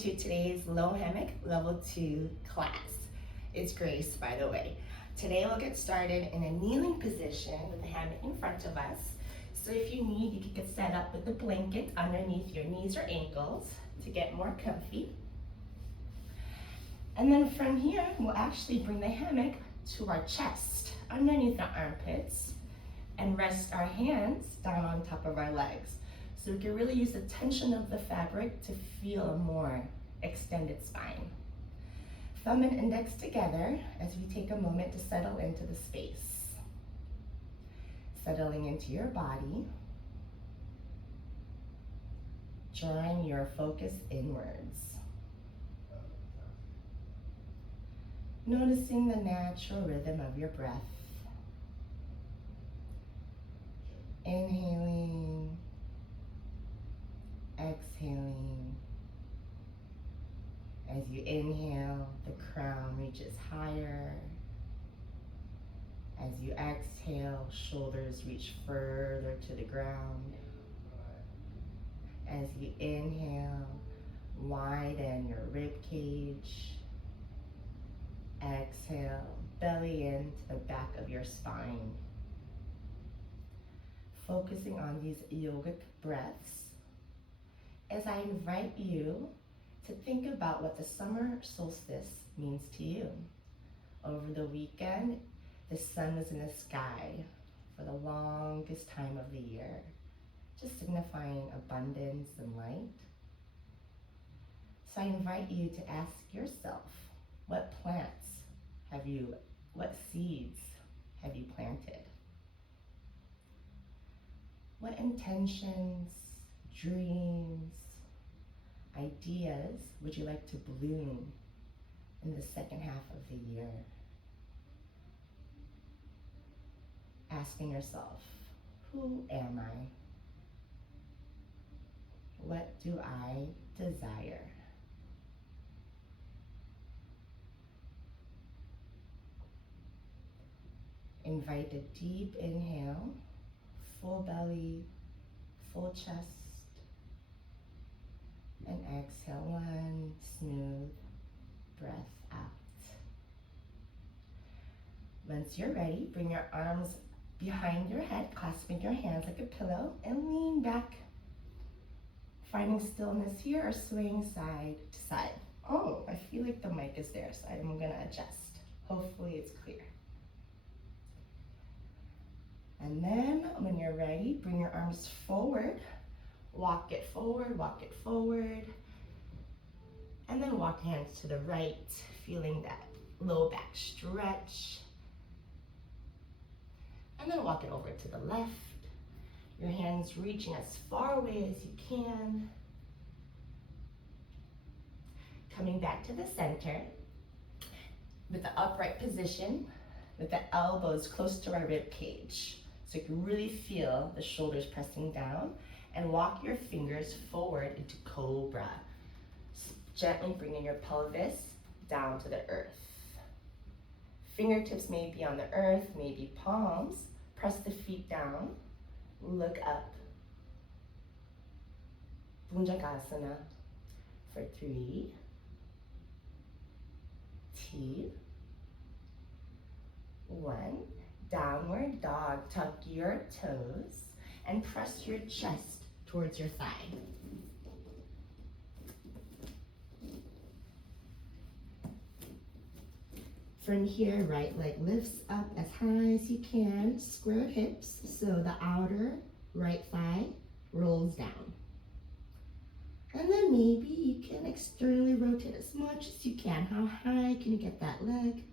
to today's Low Hammock Level 2 class. It's Grace, by the way. Today we'll get started in a kneeling position with the hammock in front of us. So if you need, you can get set up with the blanket underneath your knees or ankles to get more comfy. And then from here, we'll actually bring the hammock to our chest, underneath our armpits, and rest our hands down on top of our legs. So we can really use the tension of the fabric to feel a more extended spine. Thumb and index together as we take a moment to settle into the space. Settling into your body, drawing your focus inwards. Noticing the natural rhythm of your breath. Inhaling, exhaling. As you inhale, the crown reaches higher. As you exhale, shoulders reach further to the ground. As you inhale, widen your rib cage. Exhale, belly into the back of your spine. Focusing on these yogic breaths, as I invite you to think about what the summer solstice means to you. Over the weekend, the sun was in the sky for the longest time of the year, just signifying abundance and light. So I invite you to ask yourself, what seeds have you planted? What intentions, dreams, ideas would you like to bloom in the second half of the year? Asking yourself, who am I? What do I desire? Invite a deep inhale, full belly, full chest, and exhale one smooth breath out. Once you're ready, bring your arms behind your head, clasping your hands like a pillow, and lean back, finding stillness here or swaying side to side. Oh, I feel like the mic is there, so I'm gonna adjust. Hopefully it's clear. And then when you're ready, bring your arms forward, walk it forward, and then walk hands to the right, feeling that low back stretch. And then walk it over to the left, your hands reaching as far away as you can. Coming back to the center with the upright position, with the elbows close to our rib cage. So you can really feel the shoulders pressing down, and walk your fingers forward into cobra. Gently bringing your pelvis down to the earth. Fingertips may be on the earth, maybe palms. Press the feet down, look up. Bhujangasana for 3, 2, 1. Downward dog, tuck your toes and press your chest towards your thigh. From here, right leg lifts up as high as you can, square hips, so the outer right thigh rolls down. And then maybe you can externally rotate as much as you can. How high can you get that leg?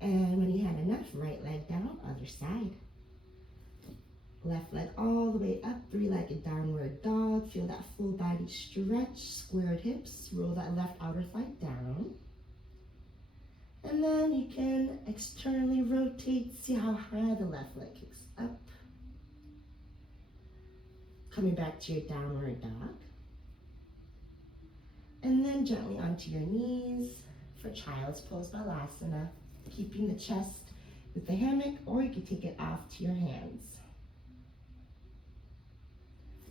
And when you have enough, right leg down, other side. Left leg all the way up, 3-legged downward dog. Feel that full body stretch, squared hips. Roll that left outer thigh down. And then you can externally rotate, see how high the left leg kicks up. Coming back to your downward dog. And then gently onto your knees for child's pose balasana. Keeping the chest with the hammock, or you can take it off to your hands.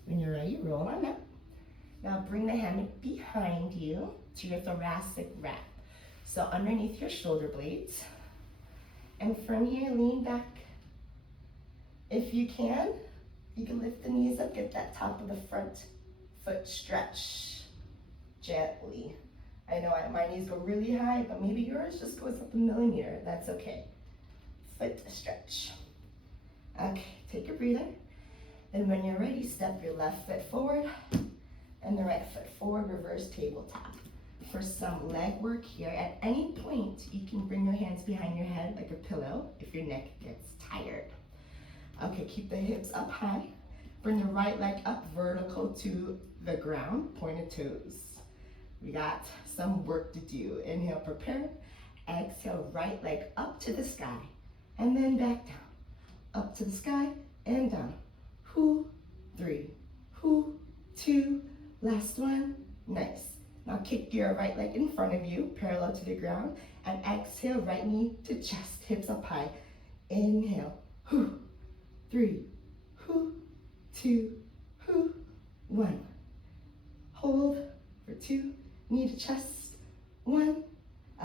When you're ready, roll on up. Now bring the hammock behind you to your thoracic wrap. So underneath your shoulder blades. And from here, lean back. If you can lift the knees up, get that top of the front foot stretch gently. I know my knees go really high, but maybe yours just goes up a millimeter. That's okay. Foot stretch. Okay, take a breather. And when you're ready, step your left foot forward and the right foot forward, reverse tabletop. For some leg work here, at any point, you can bring your hands behind your head like a pillow if your neck gets tired. Okay, keep the hips up high. Bring the right leg up vertical to the ground, pointed toes. We got some work to do. Inhale, prepare. Exhale, right leg up to the sky and then back down. Up to the sky and down. 3, 2, last one. Nice. Now kick your right leg in front of you, parallel to the ground, and exhale, right knee to chest, hips up high. Inhale, 3, 2, 1. Hold for 2, knee to chest, 1.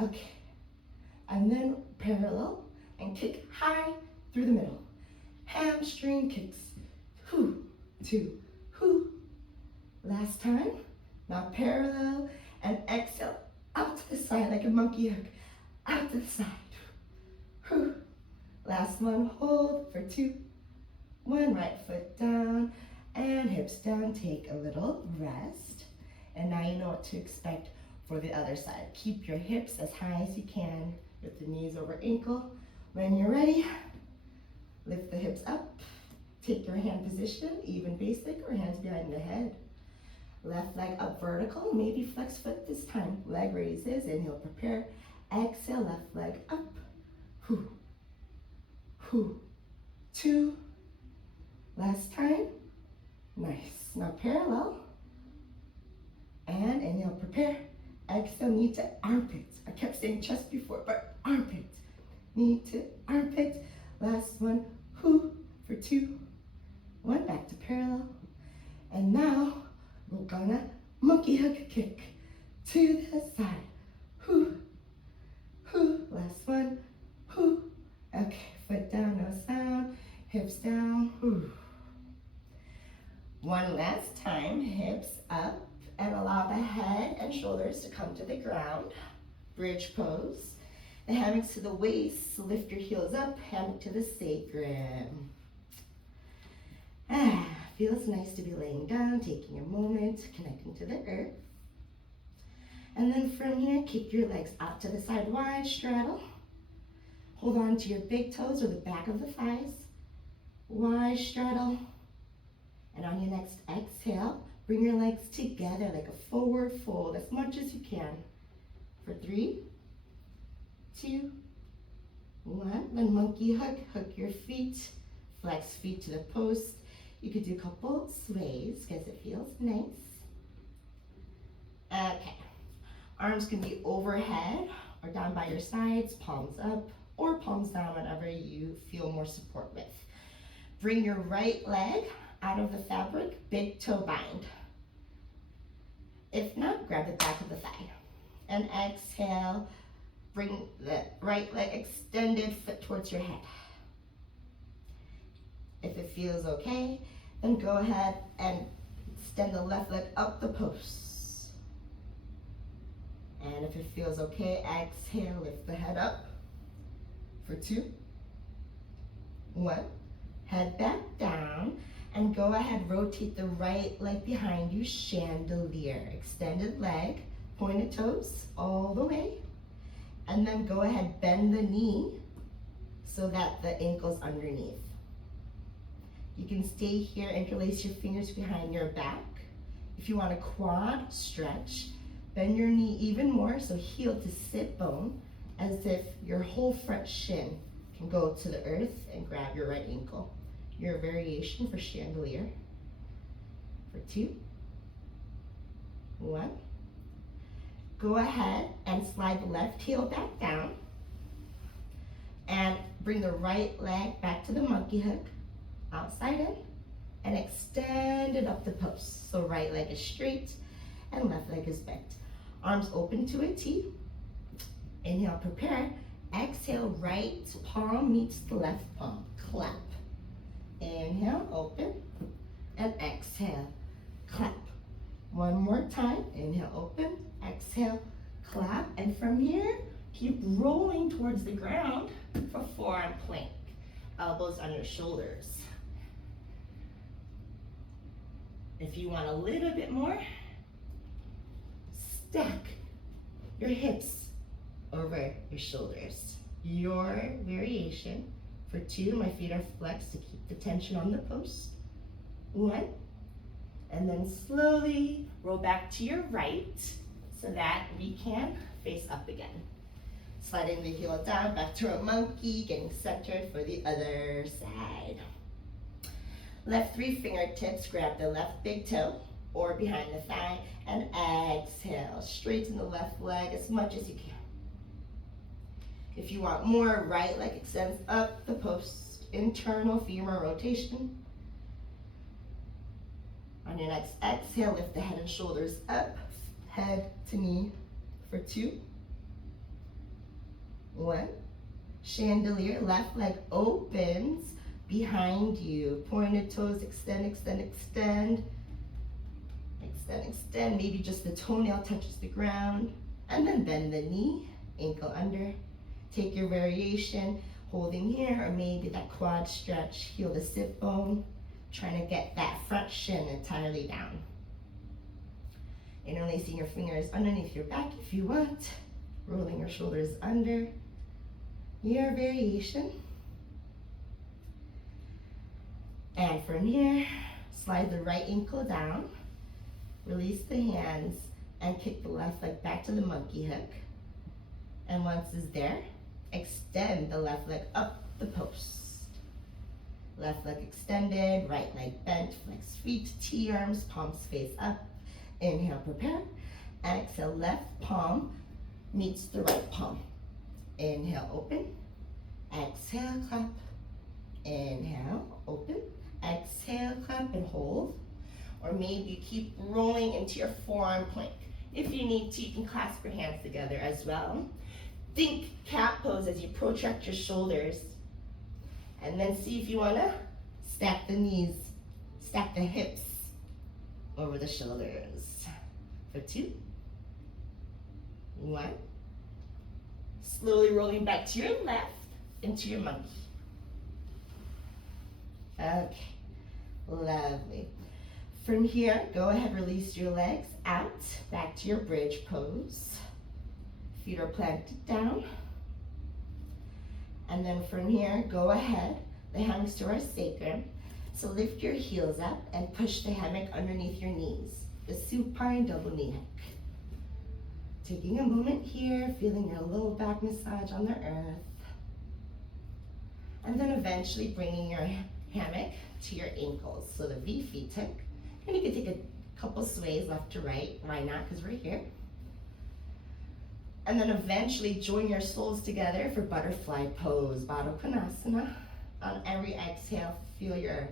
Okay. And then parallel and kick high through the middle. Hamstring kicks, 2, last time. Now parallel and exhale out to the side like a monkey hook. Out to the side. Last one, hold for 2, 1. Right foot down and hips down. Take a little rest. And now you know what to expect for the other side. Keep your hips as high as you can with the knees over ankle. When you're ready, lift the hips up. Take your hand position, even basic or hands behind the head. Left leg up vertical, maybe flex foot this time. Leg raises, inhale, prepare. Exhale, left leg up. 2. Last time. Nice. Now parallel. And inhale, prepare. Exhale, knee to armpit. I kept saying chest before, but armpit. Knee to armpit. Last one. For 2, 1. Back to parallel. And now we're gonna monkey hook kick to the side. Last one. Okay, foot down, no sound. Hips down. One last time, hips up, and allow the head and shoulders to come to the ground. Bridge pose. The hammocks to the waist, so lift your heels up, hammock to the sacrum. Feels nice to be laying down, taking a moment, connecting to the earth. And then from here, kick your legs out to the side, wide straddle. Hold on to your big toes or the back of the thighs. Wide straddle. And on your next exhale, bring your legs together like a forward fold as much as you can. For 3, 2, 1. Then monkey hook, hook your feet, flex feet to the post. You could do a couple sways because it feels nice. Okay, arms can be overhead or down by your sides, palms up or palms down, whatever you feel more support with. Bring your right leg out of the fabric, big toe bind. If not, grab the back of the thigh. And exhale, bring the right leg extended, foot towards your head. If it feels okay, then go ahead and extend the left leg up the post. And if it feels okay, exhale, lift the head up for 2, 1. Head back down and go ahead, rotate the right leg behind you, chandelier. Extended leg, pointed toes all the way. And then go ahead, bend the knee so that the ankle's underneath. You can stay here, interlace your fingers behind your back. If you want a quad stretch, bend your knee even more, so heel to sit bone, as if your whole front shin can go to the earth and grab your right ankle. Your variation for chandelier. For 2, 1. Go ahead and slide the left heel back down and bring the right leg back to the monkey hook, outside in, and extend it up the post. So right leg is straight, and left leg is bent. Arms open to a T. Inhale, prepare. Exhale, right palm meets the left palm. Clap. Inhale, open. And exhale, clap. One more time. Inhale, open. Exhale, clap. And from here, keep rolling towards the ground for forearm plank. Elbows on your shoulders. If you want a little bit more, stack your hips over your shoulders. Your variation. For 2, my feet are flexed to keep the tension on the post. 1, and then slowly roll back to your right so that we can face up again. Sliding the heel down, back to a monkey, getting centered for the other side. Left 3 fingertips, grab the left big toe or behind the thigh, and exhale. Straighten the left leg as much as you can. If you want more, right leg extends up the post, internal femur rotation. On your next exhale, lift the head and shoulders up, head to knee for 2. 1. Chandelier, left leg opens behind you. Pointed toes, extend, extend, extend. Extend, extend. Maybe just the toenail touches the ground. And then bend the knee, ankle under. Take your variation, holding here, or maybe that quad stretch, heel the sit bone. Trying to get that front shin entirely down. Interlacing your fingers underneath your back if you want. Rolling your shoulders under. Your variation. And from here, slide the right ankle down. Release the hands and kick the left leg back to the monkey hook. And once it's there, extend the left leg up the post. Left leg extended, right leg bent, flex feet, T-arms, palms face up. Inhale, prepare. Exhale, left palm meets the right palm. Inhale, open. Exhale, clap. Inhale, open. Exhale, clap and hold. Or maybe you keep rolling into your forearm plank. If you need to, you can clasp your hands together as well. Think cat pose as you protract your shoulders. And then see if you want to stack the knees, stack the hips over the shoulders. For 2, 1. Slowly rolling back to your left into your monkey. Okay, lovely. From here, go ahead, release your legs out, back to your bridge pose. Feet are planted down. And then from here, go ahead, the hammocks to our sacrum. So lift your heels up and push the hammock underneath your knees. The supine double knee hook. Taking a moment here, feeling your low back massage on the earth. And then eventually bringing your hammock to your ankles. So the V feet hook. And you can take a couple sways left to right. Why not? Because we're here. And then eventually join your soles together for butterfly pose, Baddha Konasana. On every exhale, feel your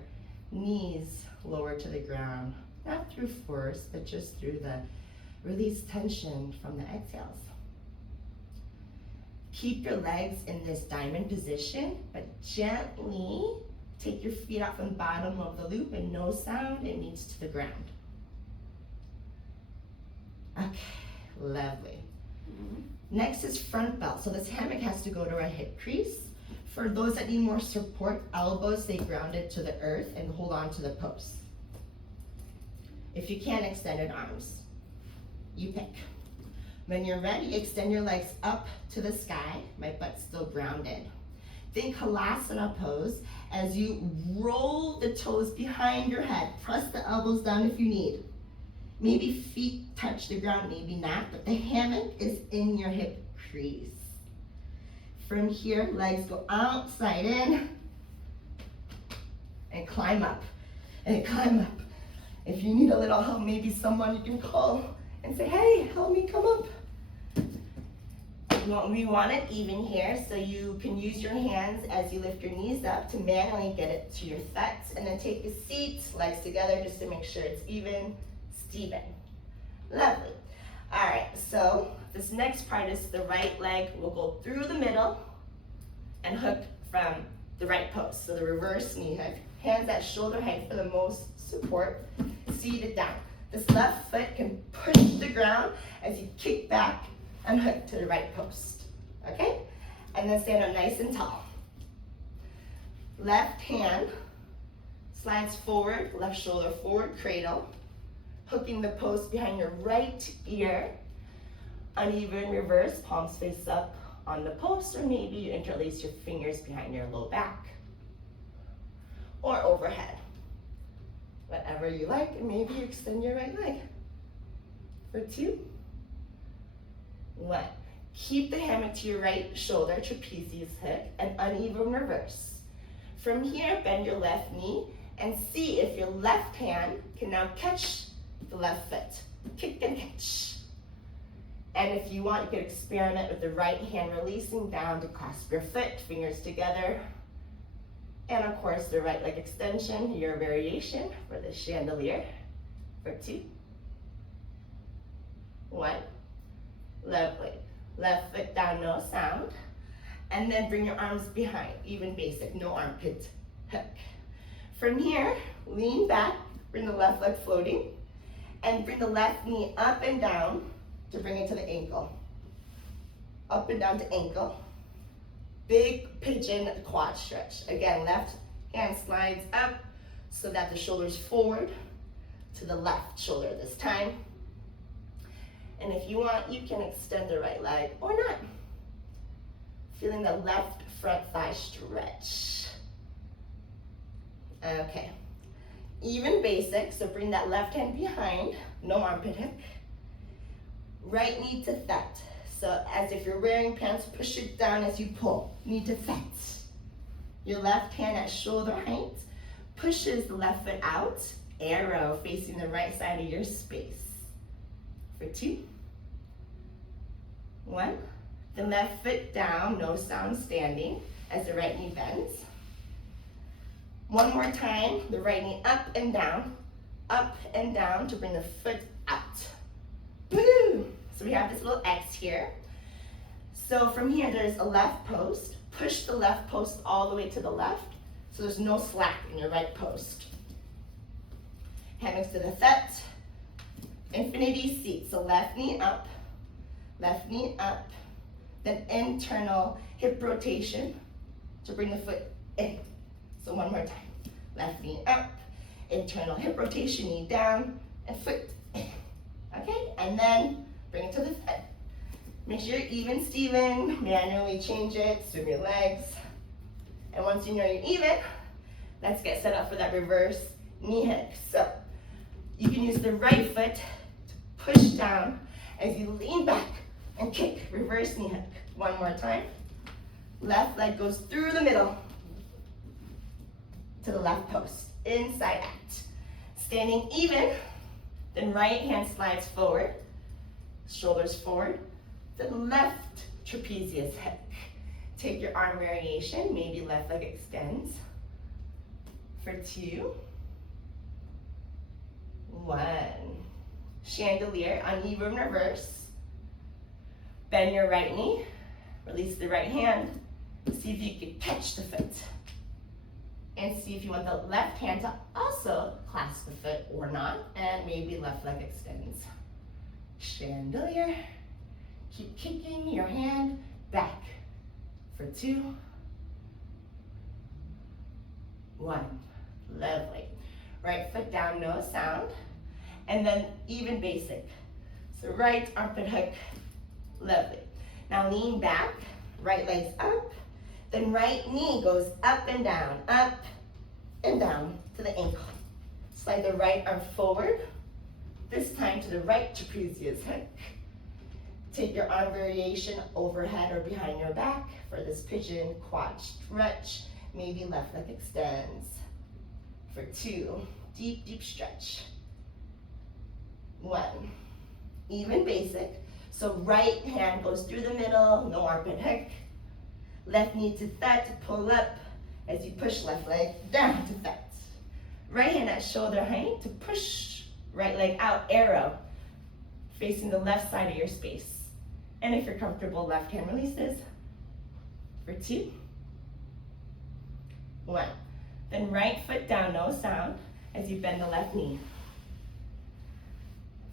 knees lower to the ground. Not through force, but just through the release tension from the exhales. Keep your legs in this diamond position, but gently take your feet out from the bottom of the loop and no sound, it meets to the ground. Okay, lovely. Next is front belt. So this hammock has to go to our hip crease. For those that need more support, elbows stay grounded to the earth and hold on to the post. If you can't, extended arms. You pick. When you're ready, extend your legs up to the sky. My butt's still grounded. Think Halasana pose as you roll the toes behind your head. Press the elbows down if you need. Maybe feet touch the ground, maybe not, but the hammock is in your hip crease. From here, legs go outside in and climb up and climb up. If you need a little help, maybe someone you can call and say, hey, help me come up. We want it even here, so you can use your hands as you lift your knees up to manually get it to your thuds, and then take a seat, legs together just to make sure it's even, Steven. Lovely. All right, so this next part is the right leg will go through the middle and hook from the right post. So the reverse knee hook, hands at shoulder height for the most support, seated down. This left foot can push the ground as you kick back and hook to the right post, okay? And then stand up nice and tall. Left hand slides forward, left shoulder forward, cradle, hooking the post behind your right ear. Uneven reverse, palms face up on the post, or maybe you interlace your fingers behind your low back or overhead. Whatever you like, and maybe you extend your right leg. For 2, 1. Keep the hammock to your right shoulder, trapezius hook, and uneven reverse. From here, bend your left knee and see if your left hand can now catch the left foot. Kick and catch. And if you want, you can experiment with the right hand releasing down to clasp your foot, fingers together. And of course, the right leg extension, your variation for the chandelier. For 2, 1. Lovely. Left foot down, no sound. And then bring your arms behind, even basic, no armpit hook. From here, lean back, bring the left leg floating, and bring the left knee up and down to bring it to the ankle. Up and down to ankle. Big pigeon quad stretch. Again, left hand slides up so that the shoulder's forward to the left shoulder this time. And if you want, you can extend the right leg or not. Feeling the left front thigh stretch. Okay. Even basic, so bring that left hand behind, no armpit hook. Right knee to thud. So as if you're wearing pants, push it down as you pull. Knee to thud. Your left hand at shoulder height pushes the left foot out. Arrow facing the right side of your space. For 2, 1. The left foot down, no sound standing as the right knee bends. One more time, the right knee up and down to bring the foot out. Woo! So we have this little X here. So from here, there's a left post. Push the left post all the way to the left, so there's no slack in your right post. Hammocks to the foot. Infinity seat. So left knee up, then internal hip rotation to bring the foot in. So one more time. Left knee up, internal hip rotation, knee down, and foot in. Okay, and then bring it to the foot. Make sure you're even, Steven. Manually change it, swim your legs. And once you know you're even, let's get set up for that reverse knee hook. So you can use the right foot to push down as you lean back and kick, reverse knee hook. One more time. Left leg goes through the middle to the left post, inside out. Standing even, then right hand slides forward, shoulders forward, then left trapezius hook. Take your arm variation, maybe left leg extends. For 2, 1. Chandelier, uneven reverse. Bend your right knee, release the right hand. See if you can catch the foot. And see if you want the left hand to also clasp the foot or not, and maybe left leg extends. Chandelier. Keep kicking your hand back. For 2, 1. Lovely. Right foot down, no sound. And then even basic. So right armpit hook. Lovely. Now lean back, right leg's up, then right knee goes up and down to the ankle. Slide the right arm forward, this time to the right trapezius hook. Take your arm variation overhead or behind your back for this pigeon quad stretch. Maybe left leg extends. For 2, deep, deep stretch. 1, even basic. So right hand goes through the middle, no armpit hook. Left knee to thud to pull up as you push left leg down to thud. Right hand at shoulder height to push right leg out, arrow. facing the left side of your space. And if you're comfortable, left hand releases for 2, 1. Then right foot down, no sound, as you bend the left knee.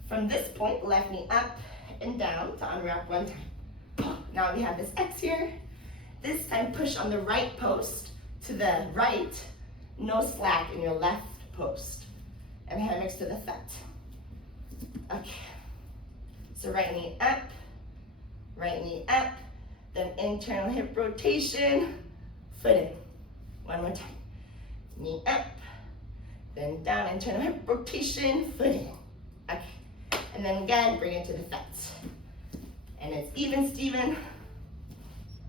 From this point, left knee up and down to unwrap 1 time. Now we have this X here. This time push on the right post to the right, no slack in your left post. And hammocks to the foot. Okay. So right knee up, then internal hip rotation, foot in. 1 more time. Knee up, then down, internal hip rotation, foot in. Okay. And then again, bring it to the foot. And it's even, Steven.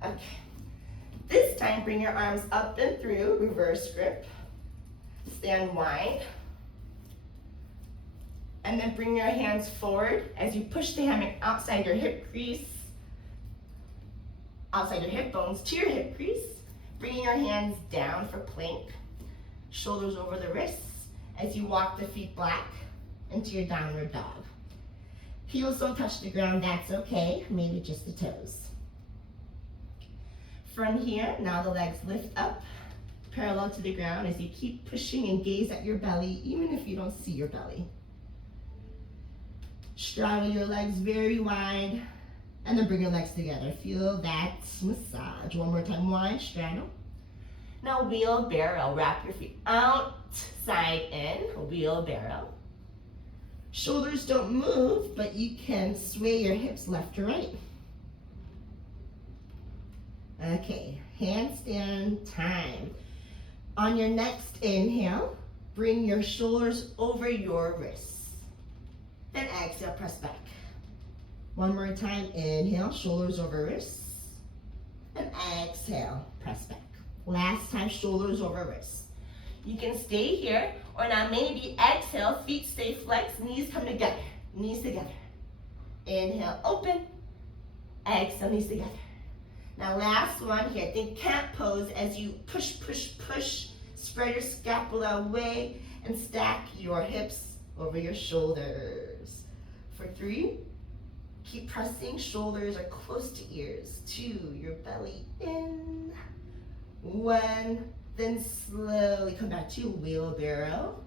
Okay. This time, bring your arms up and through, reverse grip. Stand wide. And then bring your hands forward as you push the hammock outside your hip crease, outside your hip bones to your hip crease. Bringing your hands down for plank, shoulders over the wrists as you walk the feet back into your downward dog. Heels don't touch the ground, that's okay, maybe just the toes. From here, now the legs lift up, parallel to the ground as you keep pushing and gaze at your belly, even if you don't see your belly. Straddle your legs very wide, and then bring your legs together. Feel that massage. 1 more time, wide, straddle. Now wheelbarrow, wrap your feet outside in, wheelbarrow. Shoulders don't move, but you can sway your hips left to right. Okay, handstand time. On your next inhale, bring your shoulders over your wrists. Then exhale, press back. 1 more time, inhale, shoulders over wrists. And exhale, press back. Last time, shoulders over wrists. You can stay here, or now maybe exhale, feet stay flexed, knees come together, knees together. Inhale, open, exhale, knees together. Now last one here, think cat pose as you push, push, push, spread your scapula away and stack your hips over your shoulders. For 3, keep pressing, shoulders are close to ears. 2, your belly in. 1, then slowly come back to wheelbarrow,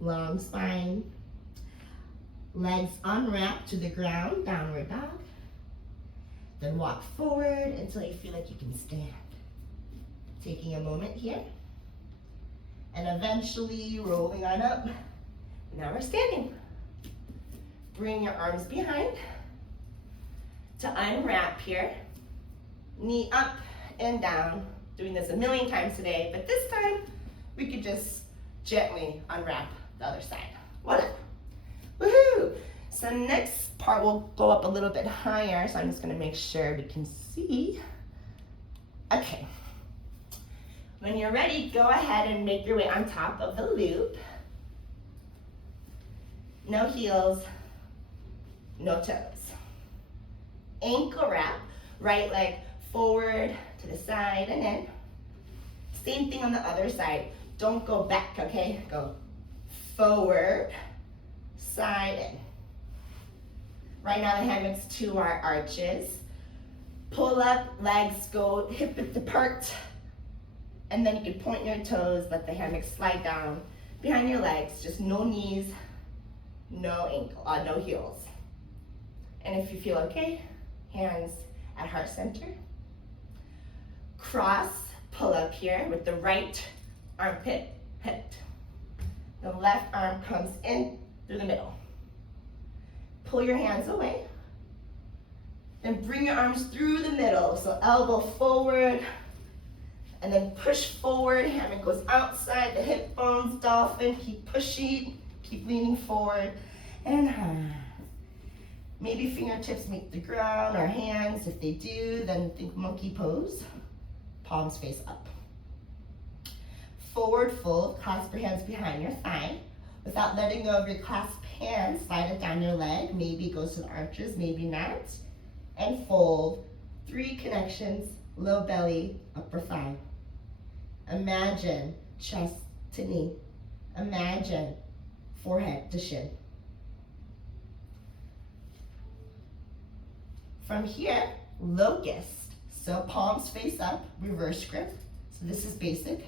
long spine. Legs unwrap to the ground, downward dog. Then walk forward until you feel like you can stand. Taking a moment here. And eventually rolling on up. Now we're standing. Bring your arms behind to unwrap here. Knee up and down. Doing this a million times today, but this time we could just gently unwrap the other side. Voila. Woohoo! So next part will go up a little bit higher, so I'm just gonna make sure we can see. Okay. When you're ready, go ahead and make your way on top of the loop. No heels, no toes. Ankle wrap, right leg forward to the side and in. Same thing on the other side. Don't go back, okay? Go forward, side in. Right now the hammock's to our arches. Pull up, legs go hip width apart. And then you can point your toes, let the hammock slide down behind your legs. Just no knees, no heels. And if you feel okay, hands at heart center. Cross, pull up here with the right armpit hip. The left arm comes in through the middle. Pull your hands away. Then bring your arms through the middle. So elbow forward, and then push forward. Hammock goes outside the hip bones, dolphin. Keep pushing, keep leaning forward, and maybe fingertips meet the ground or hands. If they do, then think monkey pose. Palms face up. Forward fold, clasp your hands behind your thigh. Without letting go of your clasped hands, slide it down your leg. Maybe it goes to the arches, maybe not. And fold. 3 connections, low belly, upper thigh. Imagine chest to knee. Imagine forehead to shin. From here, locust. So palms face up, reverse grip. So this is basic.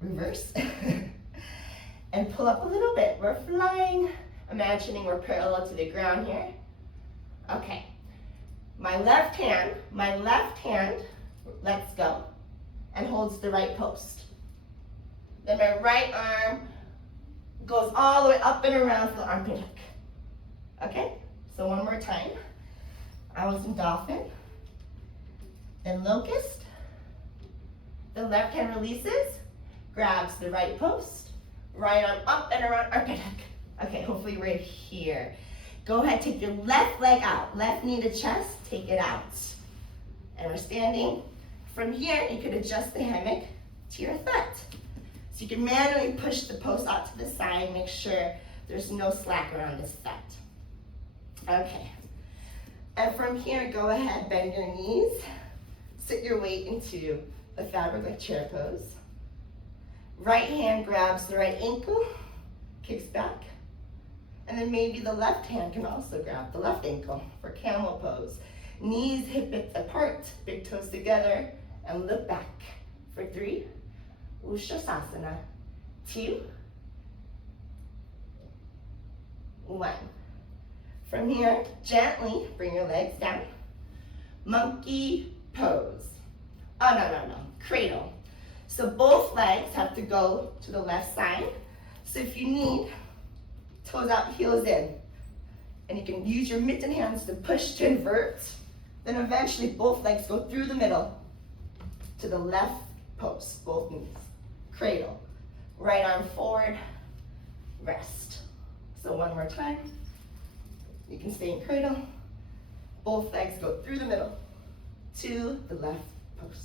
Reverse. And pull up a little bit. We're flying. Imagining we're parallel to the ground here. Okay. My left hand, lets go and holds the right post. Then my right arm goes all the way up and around to the armpit hook. Okay? So one more time. I was in dolphin. Then locust. The left hand releases, grabs the right post, right arm up and around armpit hook. Okay, hopefully right here. Go ahead, take your left leg out, left knee to chest, take it out. And we're standing. From here, you could adjust the hammock to your foot. So you can manually push the post out to the side, make sure there's no slack around this foot. Okay. And from here, go ahead, bend your knees, sit your weight into the fabric like chair pose. Right hand grabs the right ankle, kicks back. And then maybe the left hand can also grab the left ankle for camel pose. Knees hip width apart, big toes together, and look back for 3. Ushasana. 2. 1. From here, gently bring your legs down. Monkey pose. Oh, no. Cradle. So both legs have to go to the left side. So if you need, toes out, heels in. And you can use your mitten hands to push to invert. Then eventually both legs go through the middle to the left post, both knees. Cradle. Right arm forward, rest. So one more time. You can stay in cradle. Both legs go through the middle to the left post.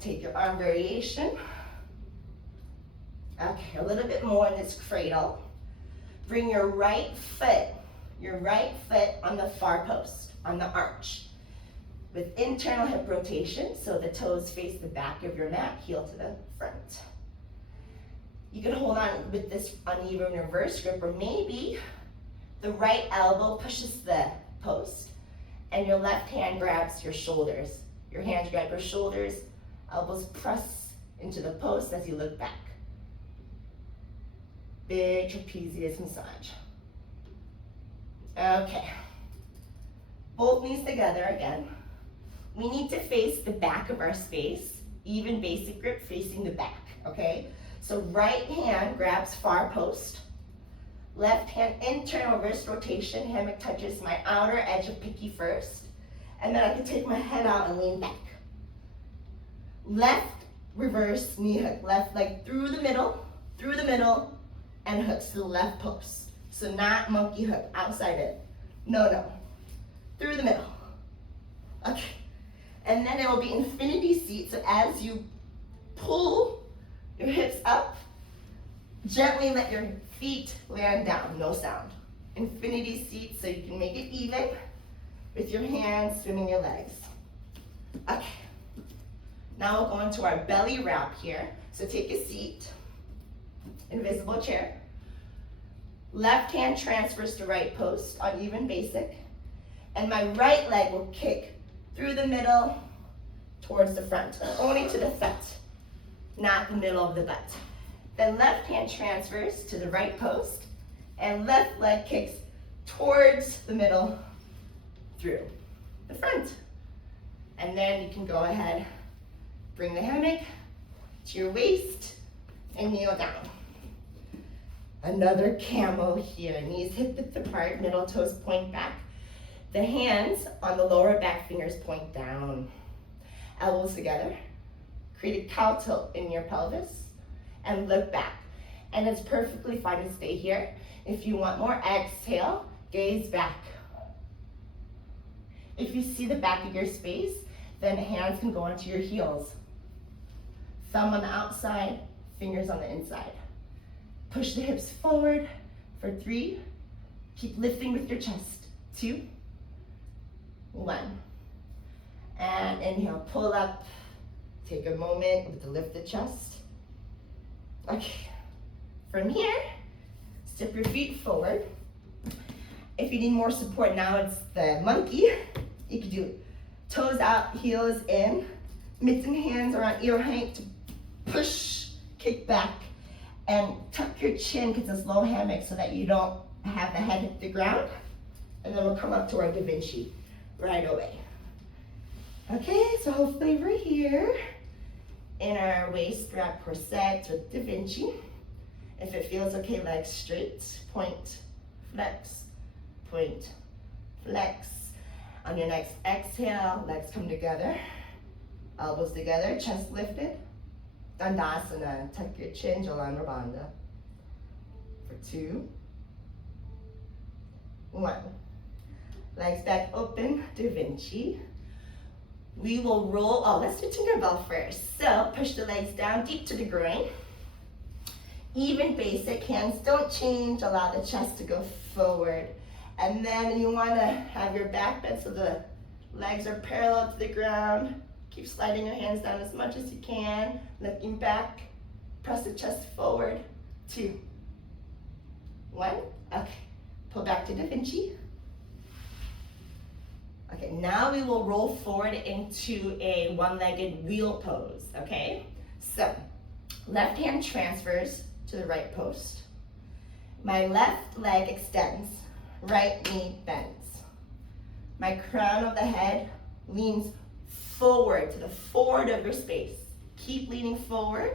Take your arm variation. Okay, a little bit more in this cradle. Bring your right foot on the far post, on the arch, with internal hip rotation, so the toes face the back of your mat, heel to the front. You can hold on with this uneven reverse grip, or maybe the right elbow pushes the post, and your left hand grabs your shoulders. Your hands grab your shoulders, elbows press into the post as you look back. Big trapezius massage. Okay. Both knees together again. We need to face the back of our space, even basic grip facing the back, okay? So right hand grabs far post. Left hand internal wrist rotation, hammock touches my outer edge of picky first. And then I can take my head out and lean back. Left reverse knee hook, left leg through the middle, and hooks to the left post. So not monkey hook, outside it. No. Through the middle. Okay. And then it will be infinity seat. So as you pull your hips up, gently let your feet land down, no sound. Infinity seat, so you can make it even with your hands swimming your legs. Okay. Now we'll go into our belly wrap here. So take a seat, invisible chair. Left hand transfers to right post on even basic. And my right leg will kick through the middle towards the front, only to the front, not the middle of the butt. Then left hand transfers to the right post, and left leg kicks towards the middle through the front. And then you can go ahead, bring the hammock to your waist and kneel down. Another camel here, knees hip width apart, middle toes point back. The hands on the lower back fingers point down. Elbows together. Create a cow tilt in your pelvis and look back. And it's perfectly fine to stay here. If you want more, exhale, gaze back. If you see the back of your space, then hands can go onto your heels. Thumb on the outside, fingers on the inside. Push the hips forward for 3. Keep lifting with your chest. 2, 1. And inhale, pull up. Take a moment with the lifted chest. Okay. From here, step your feet forward. If you need more support, now it's the monkey. You can do toes out, heels in, mitts and hands around ear height to push, kick back, and tuck your chin because it's low hammock so that you don't have the head hit the ground. And then we'll come up to our Da Vinci right away. Okay, so hopefully we're here in our waist wrap corset with Da Vinci. If it feels okay, legs straight, point, flex, point, flex. On your next exhale, legs come together, elbows together, chest lifted. Dandasana, tuck your chin, Chaturanga Bandha. For 2, 1. Legs back open, Da Vinci. We will roll, let's do Tinkerbell first. So push the legs down deep to the groin. Even basic, hands don't change, allow the chest to go forward. And then you wanna have your back bent so the legs are parallel to the ground. Keep sliding your hands down as much as you can. Looking back, press the chest forward. 2, 1, okay. Pull back to Da Vinci. Okay, now we will roll forward into a one-legged wheel pose, okay? So, left hand transfers to the right post. My left leg extends, right knee bends. My crown of the head leans forward to the forward of your space. Keep leaning forward.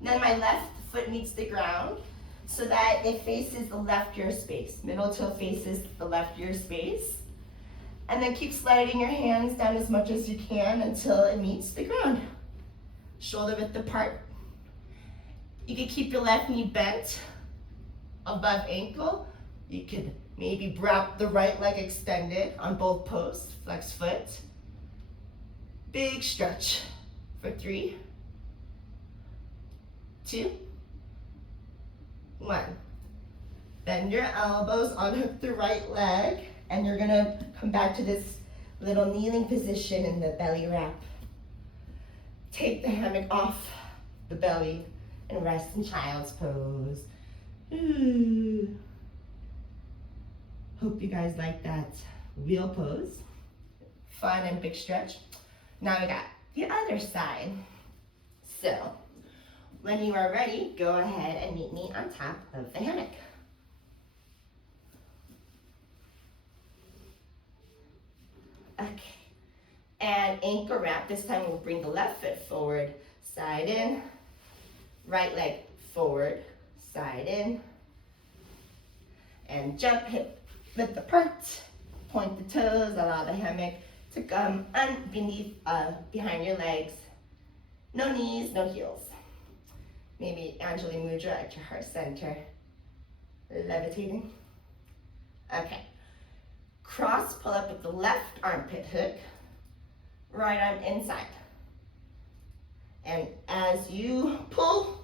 Then my left foot meets the ground so that it faces the left ear space. Middle toe faces the left ear space. And then keep sliding your hands down as much as you can until it meets the ground. Shoulder width apart. You can keep your left knee bent above ankle. You could maybe wrap the right leg extended on both posts, flex foot. Big stretch for 3, 2, 1. Bend your elbows, unhook the right leg, and you're gonna come back to this little kneeling position in the belly wrap. Take the hammock off the belly and rest in child's pose. Ooh. Hope you guys like that wheel pose. Fun and big stretch. Now we got the other side. So, when you are ready, go ahead and meet me on top of the hammock. Okay, and ankle wrap. This time we'll bring the left foot forward, side in, right leg forward, side in, and jump hip width apart. Point the toes, allow the hammock to come beneath, behind your legs. No knees, no heels. Maybe Anjali Mudra at your heart center. Levitating. Okay. Cross pull up with the left armpit hook, right arm inside. And as you pull,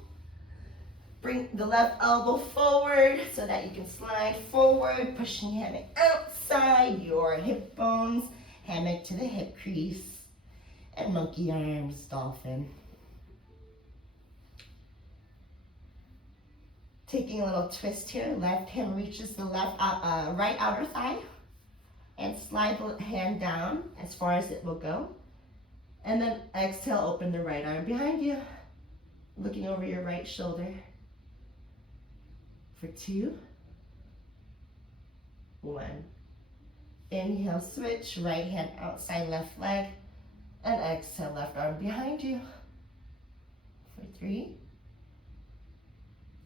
bring the left elbow forward so that you can slide forward, pushing hammock outside your hip bones, hammock to the hip crease, and monkey arms, dolphin. Taking a little twist here, left hand reaches the right outer thigh, and slide the hand down as far as it will go. And then exhale, open the right arm behind you, looking over your right shoulder. For 2, 1. Inhale, switch, right hand outside left leg, and exhale, left arm behind you. For 3,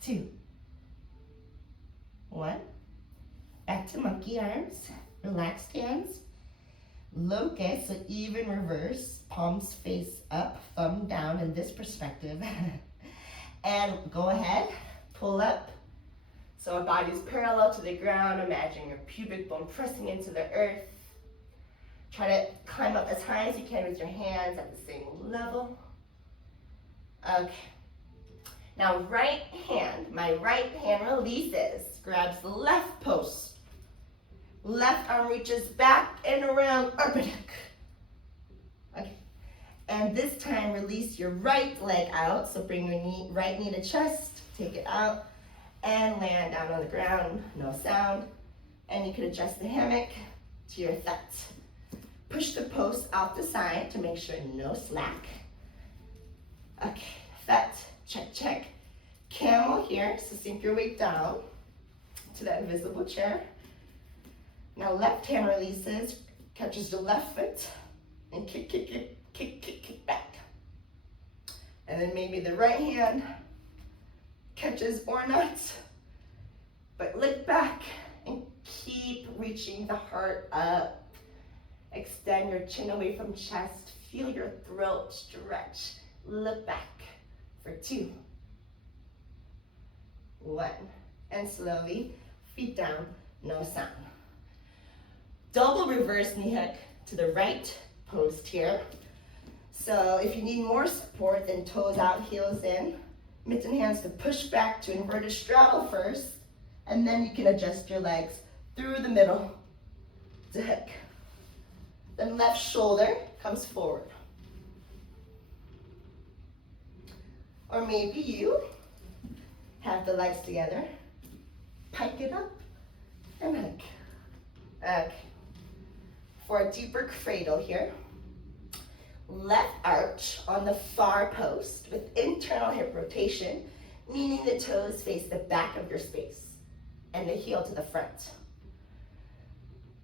2, 1. Back to monkey arms. Relaxed hands, locust, so even reverse, palms face up, thumb down in this perspective. And go ahead, pull up. So our body's parallel to the ground. Imagine your pubic bone pressing into the earth. Try to climb up as high as you can with your hands at the same level. Okay. Now my right hand releases, grabs the left post. Left arm reaches back and around armpit hook. Okay. And this time release your right leg out. So bring your right knee to chest, take it out, and land down on the ground, no sound. And you can adjust the hammock to your thud. Push the post out the side to make sure no slack. Okay, thud, check, check. Camel here, so sink your weight down to that invisible chair. Now left hand releases, catches the left foot, and kick, kick, kick, kick, kick, kick back. And then maybe the right hand catches or not, but look back and keep reaching the heart up. Extend your chin away from chest, feel your throat stretch. Look back for 2, 1, and slowly, feet down, no sound. Double reverse knee hook to the right post here. So if you need more support, then toes out, heels in. Mitten hands to push back to inverted straddle first, and then you can adjust your legs through the middle to hook. Then left shoulder comes forward. Or maybe you have the legs together, pike it up, and hook. Okay. For a deeper cradle here, left arch on the far post with internal hip rotation, meaning the toes face the back of your space and the heel to the front.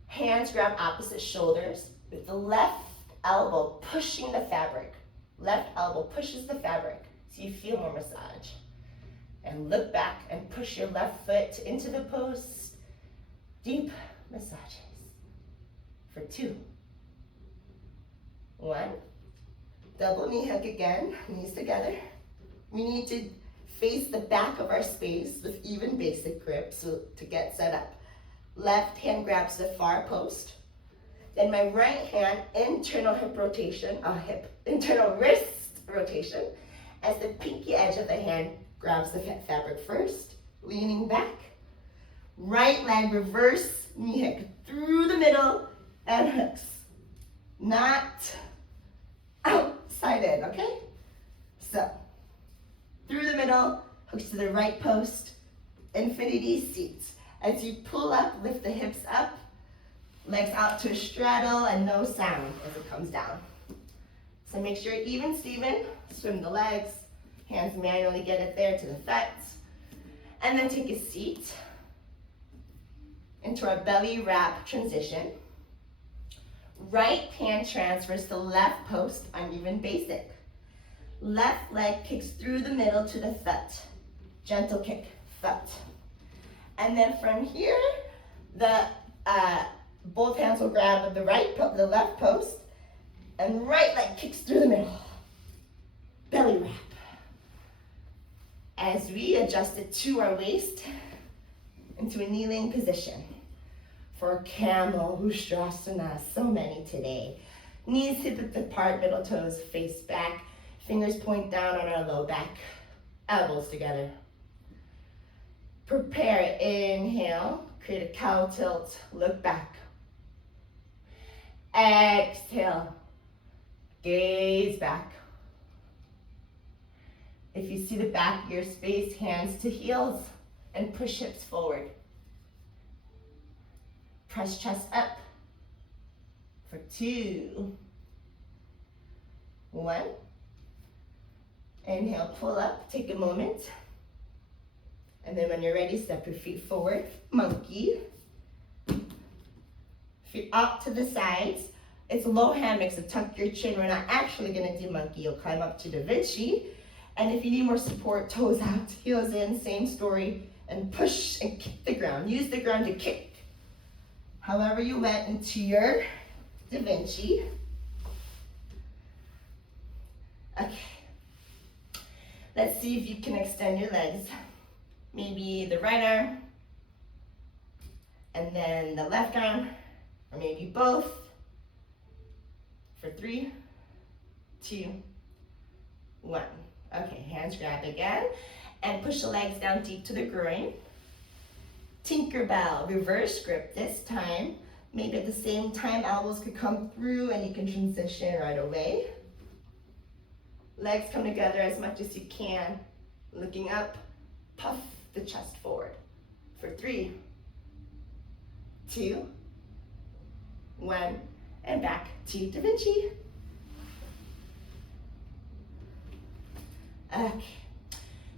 Hands grab opposite shoulders with the left elbow pushing the fabric. Left elbow pushes the fabric so you feel more massage. And look back and push your left foot into the post. Deep massages. For 2, 1. Double knee hook again, knees together. We need to face the back of our space with even basic grip so to get set up. Left hand grabs the far post. Then my right hand, internal internal wrist rotation, as the pinky edge of the hand grabs the fabric first, leaning back. Right leg reverse knee hook through the middle and hooks. Not outside in, okay? So, through the middle, hooks to the right post, infinity seats. As you pull up, lift the hips up, legs out to a straddle, and no sound as it comes down. So make sure even, Steven, swim the legs, hands manually get it there to the thuds, and then take a seat into our belly wrap transition. Right hand transfers to left post, uneven basic. Left leg kicks through the middle to the thud. Gentle kick, thud. And then from here, both hands will grab the left post, and right leg kicks through the middle. Belly wrap. As we adjust it to our waist into a kneeling position. For camel, Ustrasana, so many today. Knees hip width apart, middle toes face back, fingers point down on our low back, elbows together. Prepare, inhale, create a cow tilt, look back. Exhale, gaze back. If you see the back of your space, hands to heels and push hips forward. Press chest up for 2, 1. Inhale, pull up, take a moment. And then when you're ready, step your feet forward, monkey. Feet up to the sides. It's low hammock, so tuck your chin. We're not actually gonna do monkey. You'll climb up to Da Vinci. And if you need more support, toes out, heels in, same story. And push and kick the ground. Use the ground to kick. However you went into your Da Vinci. Okay. Let's see if you can extend your legs. Maybe the right arm, and then the left arm, or maybe both. For 3, 2, 1. Okay, hands grab again, and push the legs down deep to the groin. Tinkerbell, reverse grip this time. Maybe at the same time, elbows could come through and you can transition right away. Legs come together as much as you can. Looking up, puff the chest forward. For 3, 2, 1, and back to Da Vinci. Okay,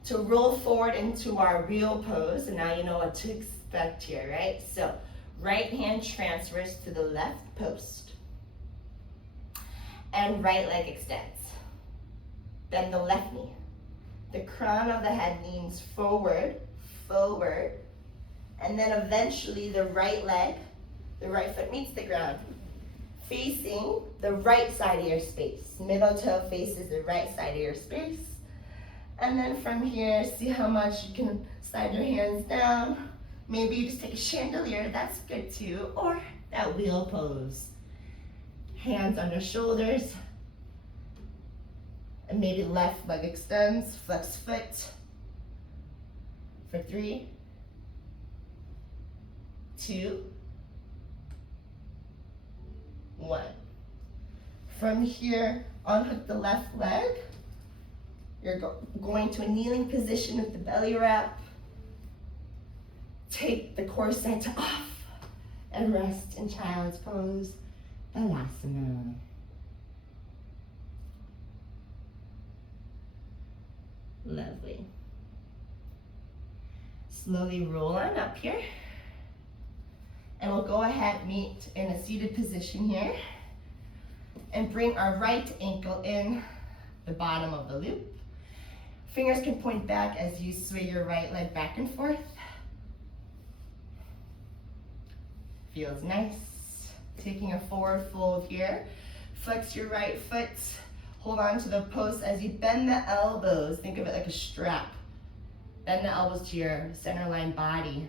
to roll forward into our real pose, and now you know what to expect here, right? So, right hand transfers to the left post, and right leg extends. Then the left knee. The crown of the head leans forward, forward, and then eventually the right leg, the right foot meets the ground, facing the right side of your space. Middle toe faces the right side of your space. And then from here, see how much you can slide your hands down. Maybe you just take a chandelier, that's good too, or that wheel pose. Hands under shoulders, and maybe left leg extends, flex foot. For 3, 2, 1. From here, unhook the left leg. You're going to a kneeling position with the belly wrap. Take the corset off and rest in child's pose, Balasana. Lovely. Slowly roll on up here. And we'll go ahead, meet in a seated position here. And bring our right ankle in the bottom of the loop. Fingers can point back as you sway your right leg back and forth. Feels nice. Taking a forward fold here. Flex your right foot. Hold on to the post as you bend the elbows. Think of it like a strap. Bend the elbows to your center line body.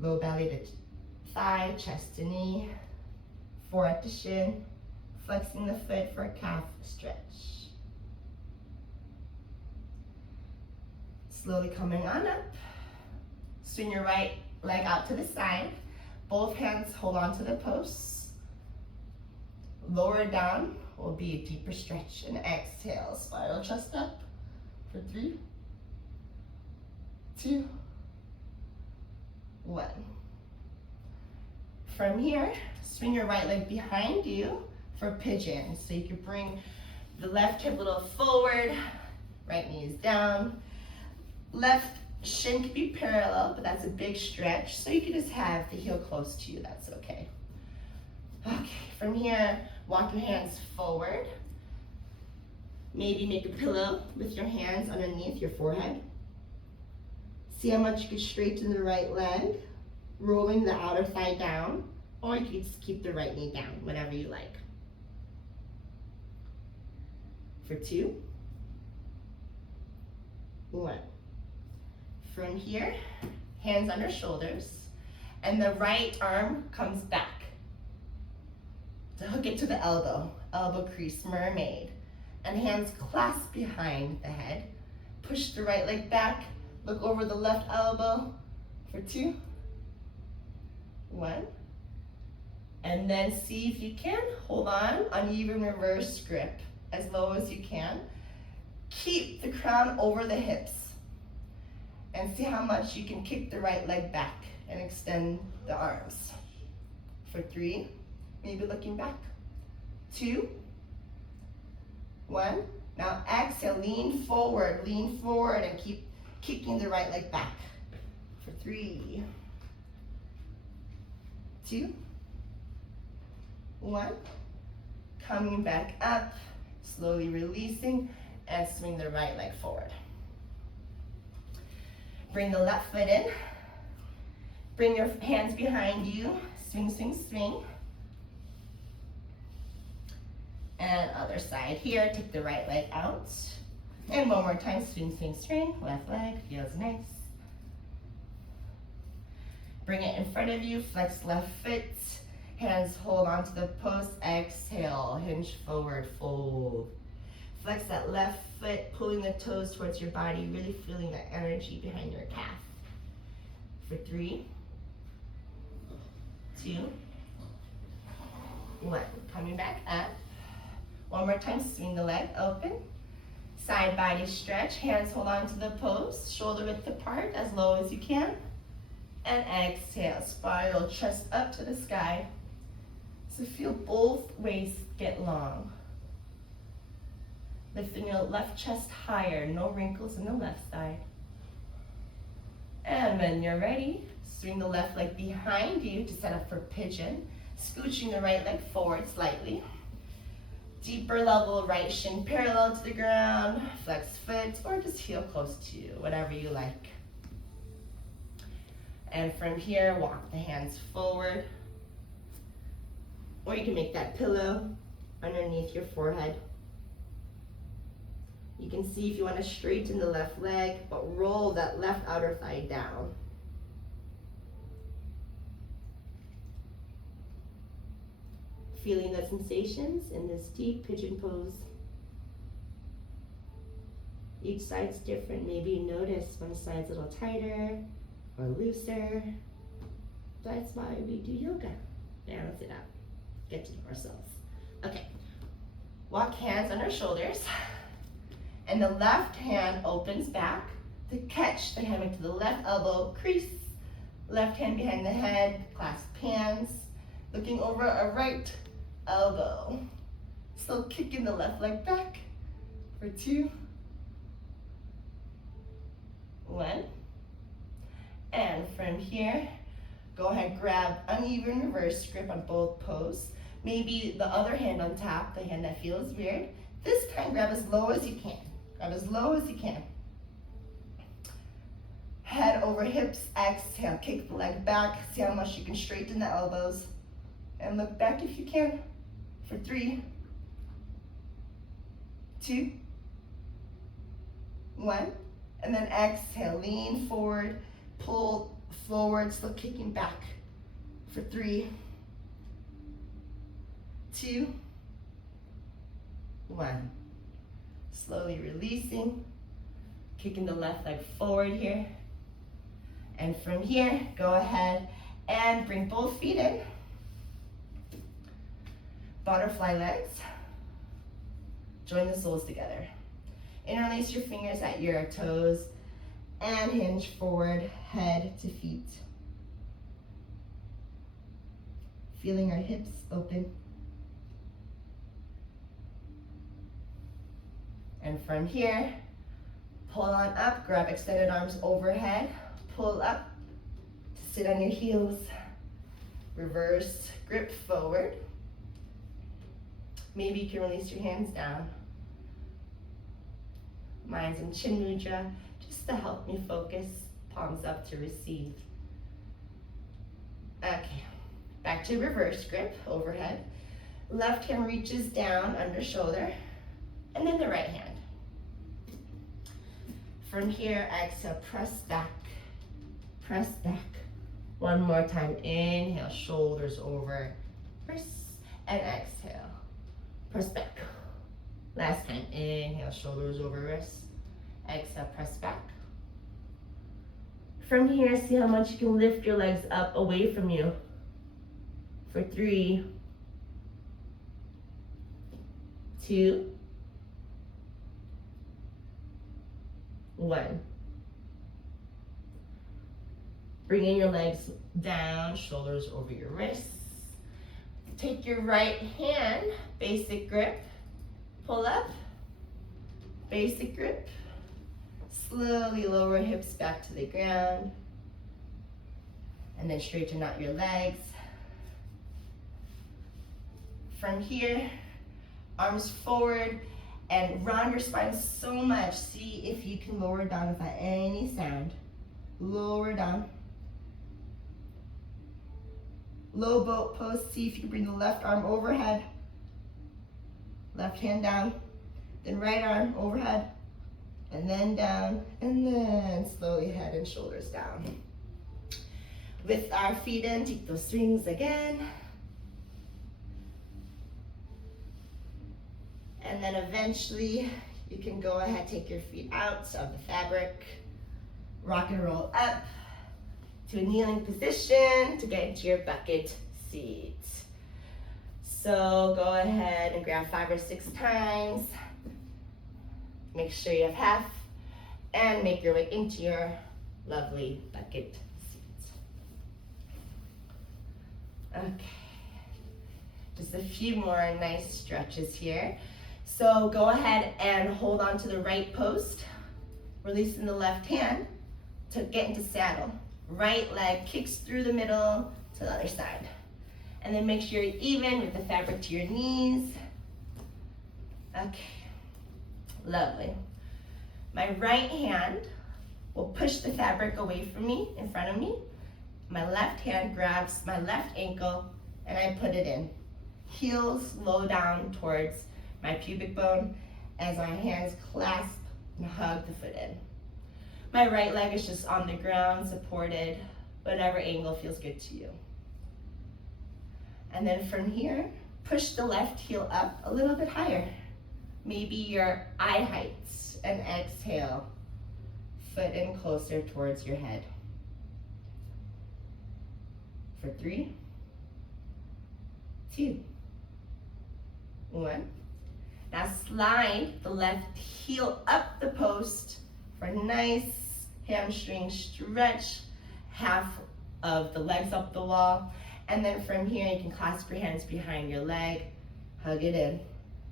Low belly to thigh, chest to knee. Forehead to shin. Flexing the foot for a calf stretch. Slowly coming on up. Swing your right leg out to the side. Both hands hold on to the posts. Lower down will be a deeper stretch. And exhale, spiral chest up for 3, 2, 1. From here, swing your right leg behind you for pigeon. So you can bring the left hip a little forward, right knee is down. Left shin can be parallel, but that's a big stretch. So you can just have the heel close to you, that's okay. Okay, from here, walk your hands forward. Maybe make a pillow with your hands underneath your forehead. See how much you can straighten the right leg, rolling the outer thigh down, or you can just keep the right knee down, whatever you like. For 2, 1. From here, hands under shoulders, and the right arm comes back to hook it to the elbow, elbow crease, mermaid, and hands clasp behind the head. Push the right leg back, look over the left elbow for 2, 1, and then see if you can hold on, uneven reverse grip as low as you can. Keep the crown over the hips and see how much you can kick the right leg back and extend the arms. For 3, maybe looking back. 2, 1. Now exhale, lean forward and keep kicking the right leg back. For 3, 2, 1. Coming back up, slowly releasing, and swing the right leg forward. Bring the left foot in. Bring your hands behind you. Swing, swing, swing. And other side here, take the right leg out. And one more time, swing, swing, swing. Left leg, feels nice. Bring it in front of you, flex left foot. Hands hold onto the post, exhale, hinge forward, fold. Flex that left foot, pulling the toes towards your body, really feeling the energy behind your calf. For 3, 2, 1. Coming back up. One more time, swing the leg open. Side body stretch, hands hold on to the post, shoulder width apart as low as you can. And exhale, spiral chest up to the sky. So feel both waists get long. Lifting your left chest higher, no wrinkles in the left side. And when you're ready, swing the left leg behind you to set up for pigeon, scooching the right leg forward slightly. Deeper level, right shin parallel to the ground, flex foot, or just heel close to you, whatever you like. And from here, walk the hands forward. Or you can make that pillow underneath your forehead. You can see if you want to straighten the left leg, but roll that left outer thigh down. Feeling the sensations in this deep pigeon pose. Each side's different. Maybe you notice one side's a little tighter or looser. That's why we do yoga. Balance it out. Get to know ourselves. Okay. Walk hands under shoulders. And the left hand opens back to catch the hammock to the left elbow, crease. Left hand behind the head, clasp hands. Looking over a right elbow. Still kicking the left leg back for 2, 1. And from here, go ahead, grab uneven reverse grip on both poses. Maybe the other hand on top, the hand that feels weird. This time, grab as low as you can. Grab as low as you can. Head over hips, exhale, kick the leg back. See how much you can straighten the elbows. And look back if you can for 3, 2, 1. And then exhale, lean forward, pull forward, still kicking back for 3, 2, 1. Slowly releasing, kicking the left leg forward here. And from here, go ahead and bring both feet in. Butterfly legs. Join the soles together. Interlace your fingers at your toes and hinge forward, head to feet. Feeling our hips open. And from here, pull on up, grab extended arms overhead, pull up to sit on your heels. Reverse grip forward. Maybe you can release your hands down. Mine's in chin mudra, just to help me focus, palms up to receive. Okay, back to reverse grip, overhead. Left hand reaches down under shoulder, and then the right hand. From here, exhale, press back, press back. One more time, inhale, shoulders over, press, and exhale. Press back. Last time, inhale, shoulders over wrists. Exhale, press back. From here, see how much you can lift your legs up away from you. For 3, 2, 1. Bringing your legs down, shoulders over your wrists. Take your right hand, basic grip, pull up, basic grip. Slowly lower hips back to the ground. And then straighten out your legs. From here, arms forward and round your spine so much. See if you can lower down without any sound. Lower down. Low boat pose. See if you can bring the left arm overhead. Left hand down. Then right arm overhead. And then down. And then slowly head and shoulders down. With our feet in, take those swings again. And then eventually, you can go ahead, take your feet out of the fabric. Rock and roll up to a kneeling position to get into your bucket seat. So go ahead and grab 5 or 6 times. Make sure you have half and make your way into your lovely bucket seat. Okay. Just a few more nice stretches here. So go ahead and hold on to the right post, releasing the left hand to get into saddle. Right leg kicks through the middle to the other side. And then make sure you're even with the fabric to your knees. Okay, lovely. My right hand will push the fabric away from me, in front of me. My left hand grabs my left ankle and I put it in. Heels low down towards my pubic bone as my hands clasp and hug the foot in. My right leg is just on the ground, supported, whatever angle feels good to you. And then from here, push the left heel up a little bit higher. Maybe your eye height, and exhale. Foot in closer towards your head. For 3, 2, 1. Now slide the left heel up the post for a nice hamstring stretch, half of the legs up the wall. And then from here, you can clasp your hands behind your leg, hug it in.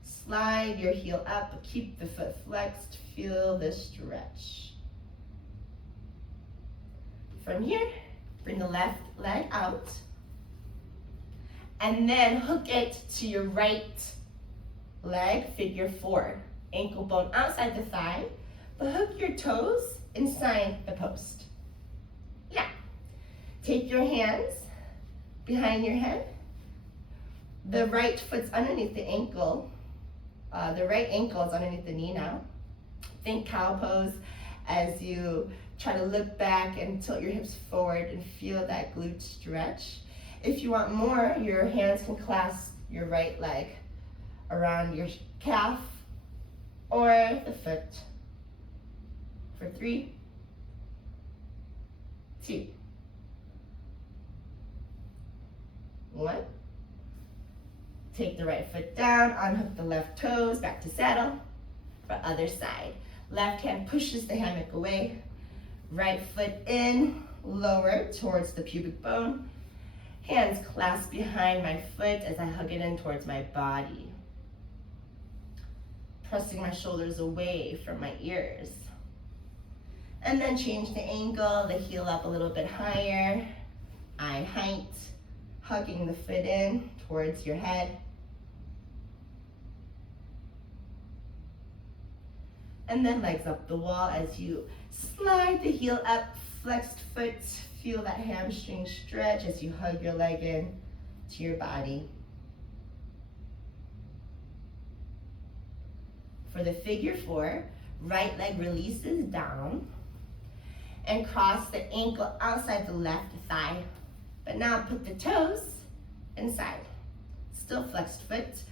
Slide your heel up, but keep the foot flexed. Feel the stretch. From here, bring the left leg out. And then hook it to your right leg, figure 4. Ankle bone outside the thigh, but hook your toes inside the post. Yeah. Take your hands behind your head. The right foot's underneath the ankle. The right ankle is underneath the knee now. Think cow pose as you try to look back and tilt your hips forward and feel that glute stretch. If you want more, your hands can clasp your right leg around your calf or the foot. For 3, 2, 1. Take the right foot down, unhook the left toes, back to saddle. For other side. Left hand pushes the hammock away. Right foot in, lower towards the pubic bone. Hands clasp behind my foot as I hug it in towards my body. Pressing my shoulders away from my ears. And then change the angle, the heel up a little bit higher. Eye height, hugging the foot in towards your head. And then legs up the wall as you slide the heel up, flexed foot. Feel that hamstring stretch as you hug your leg in to your body. For the figure 4, right leg releases down and cross the ankle outside the left thigh. But now put the toes inside. Still flexed foot.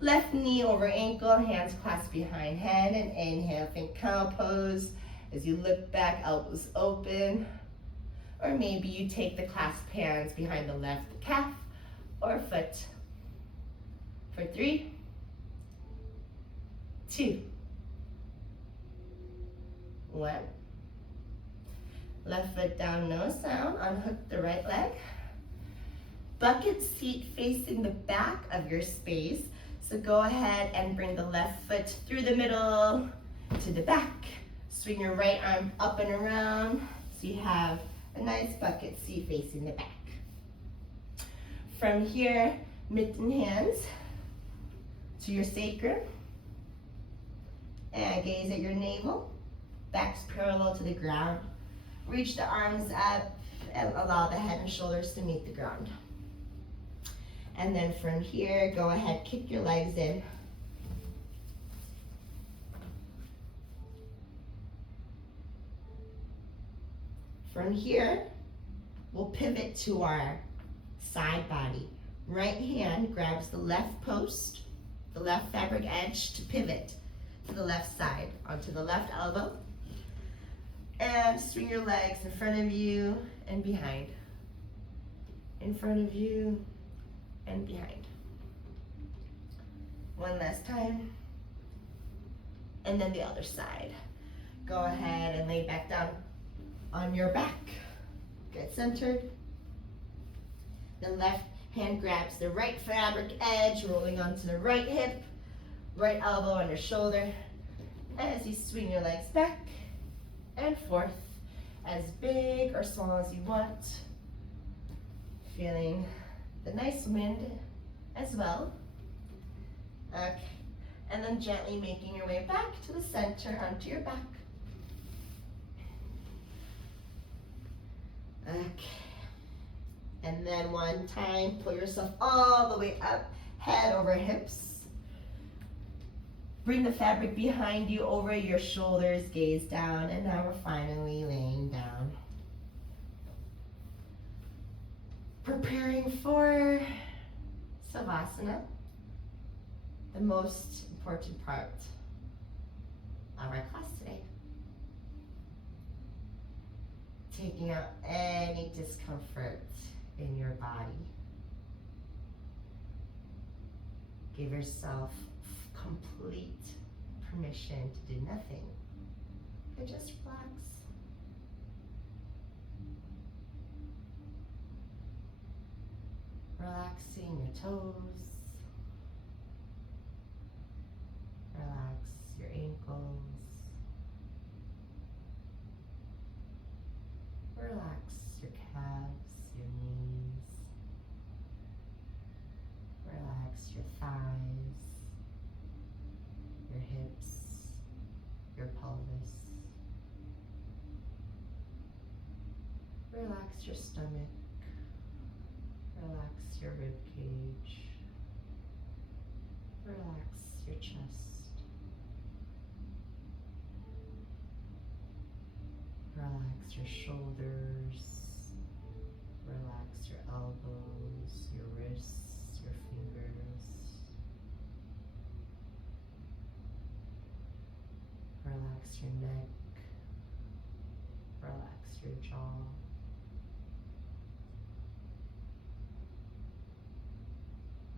Left knee over ankle, hands clasped behind head, and inhale, think cow pose. As you look back, elbows open. Or maybe you take the clasped hands behind the left calf or foot. For 3, 2, 1. Left foot down, no sound. Unhook the right leg. Bucket seat facing the back of your space. So go ahead and bring the left foot through the middle to the back. Swing your right arm up and around so you have a nice bucket seat facing the back. From here, mitten hands to your sacrum and gaze at your navel. Back's parallel to the ground. Reach the arms up and allow the head and shoulders to meet the ground. And then from here, go ahead, kick your legs in. From here, we'll pivot to our side body. Right hand grabs the left post, the left fabric edge to pivot to the left side, onto the left elbow. And swing your legs in front of you and behind. In front of you and behind. One last time. And then the other side. Go ahead and lay back down on your back. Get centered. The left Hand grabs the right fabric edge, rolling onto the right hip, right elbow under shoulder. As you swing your legs back and forth, as big or small as you want. Feeling the nice wind as well. Okay, and then gently making your way back to the center onto your back. Okay, and then one time, pull yourself all the way up, head over hips. Bring the fabric behind you over your shoulders, gaze down, and now we're finally laying down. Preparing for Savasana, the most important part of our class today. Taking out any discomfort in your body. Give yourself complete permission to do nothing, but just relax. Relaxing your toes, relax your ankles, relax your calves, your knees, relax your thighs, your hips, your pelvis. Relax your stomach, relax your rib cage, relax your chest, relax your shoulders, relax your elbows, your wrists, your fingers. Relax your neck, relax your jaw.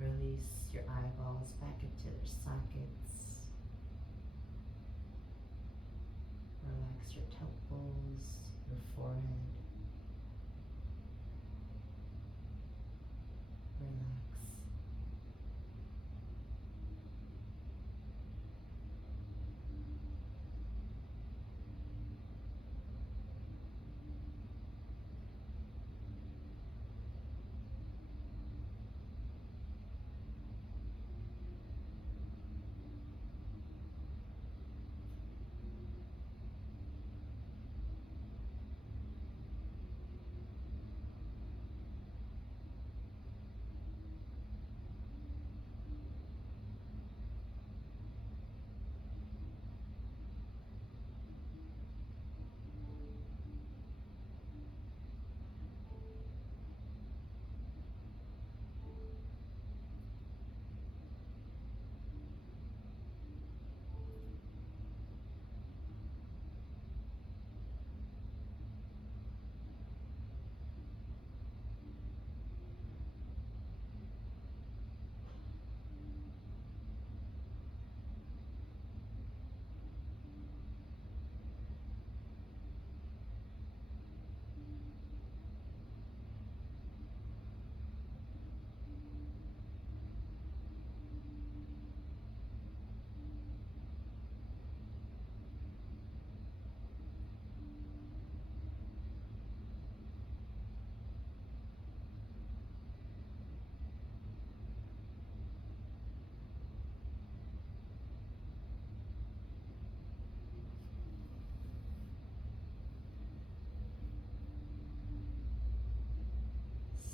Release your eyeballs back into their sockets. Relax your temples, your forehead. Relax.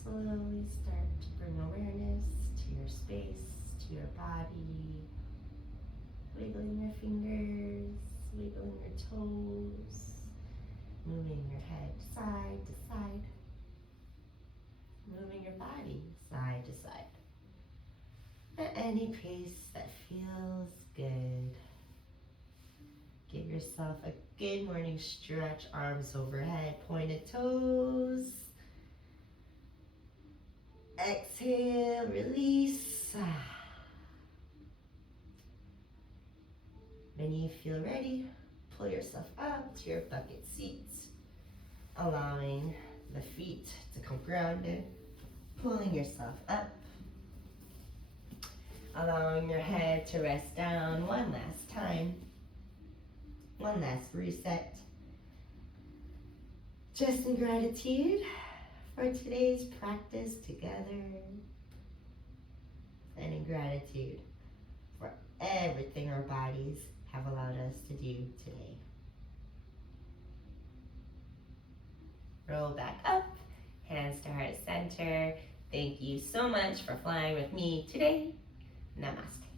Slowly start to bring awareness to your space, to your body. Wiggling your fingers, wiggling your toes, moving your head side to side, moving your body side to side. At any pace that feels good. Give yourself a good morning stretch, arms overhead, pointed toes. Exhale, release. When you feel ready, pull yourself up to your bucket seat, allowing the feet to come grounded. pulling yourself up, allowing your head to rest down one last time, one last reset. Just in gratitude for today's practice together, and in gratitude for everything our bodies have allowed us to do today. Roll back up, hands to heart center. Thank you so much for flying with me today. Namaste.